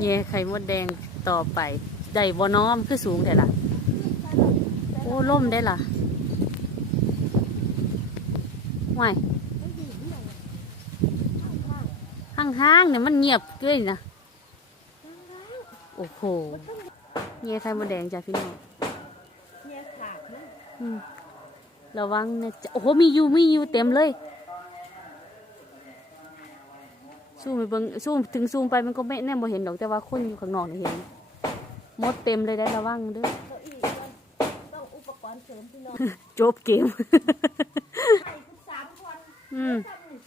แย่ไข่มดแดงต่อไป ได้บ่น้อมคือสูงแต่ล่ะโอ้ล่มได้ล่ะว่ายห้างๆเนี่ยมันเงียบเกินนะ โอ้โหแย่ไข่มดแดงจ้ะพี่น้องเนี่ยขาดนะอืมระวังนะจ๊ะโอ้โหมีอยู่มีอยู่เต็มเลย ซูมไปเบิ่งซูมถึงซูมไปมันก็ไม่แน่บ่เห็นดอกแต่ว่าคนอยู่ข้างนอกนี่เห็นมดเต็มเลยได้ระวังเด้อเก้าอี้ก็ต้องอุปกรณ์เสริมพี่น้องจบเกมให้คุณสามคนอืมทำนี่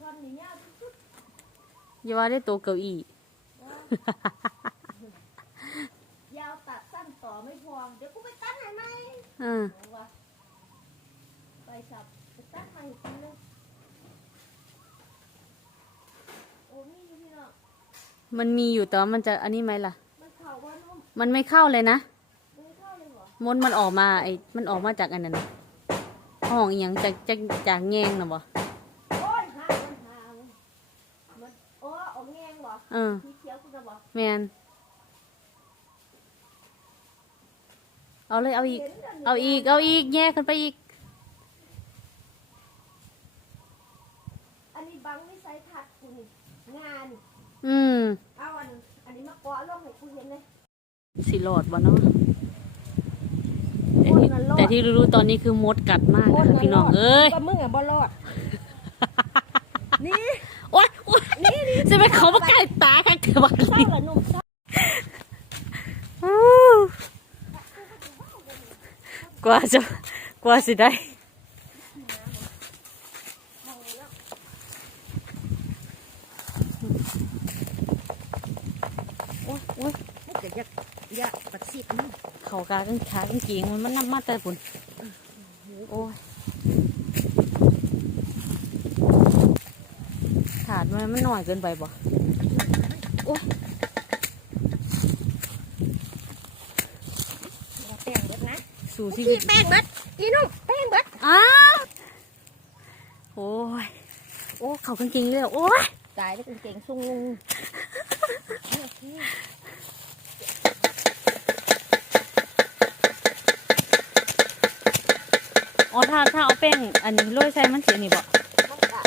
ทำนี่ยาวที่สุดอย่าว่าได้โตวเก้าอี้ยาวตัดสั้นต่อไม่พอเดี๋ยวกูไปตัดให้ไหมอ่าเอาวะไปสับไปตัดให้อีกทีนึงโอ้มีอยู่พี่น้อง มันมีอยู่แต่ว่ามันจะอันนี้ไหมล่ะ มันเข่าว่านุ่มมันไม่เข้าเลยนะมันไม่เข้าเลยเหรอมดมันออกมาไอ้มันออกมาจากอันนั้นน่ะห้องอหย่างจากจากจากแงงนะบ่โอ้ยหามันหามันมันโอ้ออกแงงเหรอเออสีเขียวคุณจะบอกแมนเอาเลยเอาอีกเห็นแล้วนี่เอาอีก เอาอีกแย่ขึ้นไปอีก อันนี้บังวิสัยทัศน์กูนี่งาน อืมเอาอันอันนี้มาเกาะลงให้กูเห็นเลยสิโหลดบ่เนาะแต่ที่มดมันรอดแต่ที่รู้ๆตอนนี้คือมดกัดมากนะคะพี่น้องเอ้ยก็มึงอะบ่รอด นี่โอ๊ยโอ๊ยนี่นี่จะไปเขามาใกล้ตาค่ะเถอะบักเศร้านี้เหรอหนุ่มเศร้ากว่าจะกว่าสิได้ โอ๊ยโอ๊ยให้เกิดยักยะปัดสิบมึงเขากากางขากางเกงมันมันน้ำมาแต่ปุ่นโอ้ยถาดมันมันหน่อยเกินไปบ่แป้งเบิดนะสู่ชีวิพี่ตแป้งเบิดพี่นุ่มแป้งเบิดอ้าวโอ้ยโอ้เขากางเกงเลยโอ้ยตายแล้วกูเก่งซุงง อ๋อถ้าถ้าเอาแป้งอันนี้โรยใส่มันสีนี่บ่มันกะ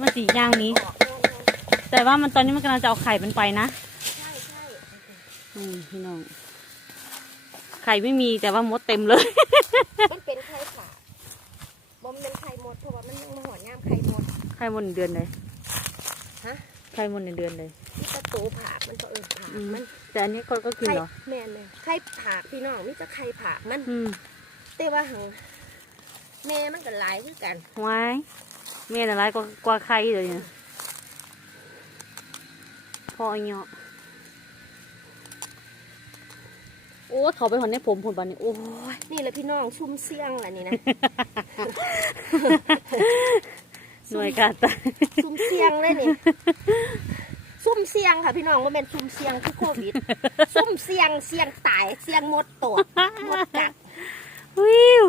มันสีอย่างนี้ออกแน่นอนแต่ว่ามันตอนนี้มันกำลังจะเอาไข่มันไปนะใช่ใช่อืมพี่น้อง ไข่ไม่มีแต่ว่ามดเต็มเลย มันเป็นไข่ขาบ่มันเป็นไข่หมดเพราะว่ามันยังมาหอนงามไข่หมด ไข่มดหนึ่งเดือนเลยฮะไข่มดหนึ่งเดือนเลยนี่ตะตูผากมันก็เออผากอืมมันแต่อันนี้ก็ก็กินไข่เหรอแม่นเลยไข่ผากพี่น้องมิจะไข่ผากมันอืมแต่ว่าหัง แม่มันก็หลายคือกันไว้เมียอะไรก็กว่าไข่เลยเนี่ยพ่อไอ้เนาะโอ้เขาไปหอนในผมผลบันนี้โอ้ยนี่แหละพี่น้องชุ่มเสียงล่ะนี่นะ หน่วยกาตายซุ่มเสียงเลยนี่ ซุ่มเสียงค่ะพี่น้องว่าเป็นซุ่มเสียงคือโควิด ซุ่มเสียงเสียงตายเสียงหมดตัวหมดกัดวิว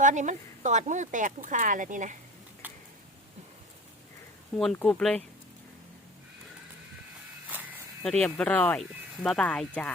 ตอนนี้มันตอดมือแตกทุกคาแล้วนี่นะมวนกรุบเลย เรียบร้อย บ๊ายบายจ้า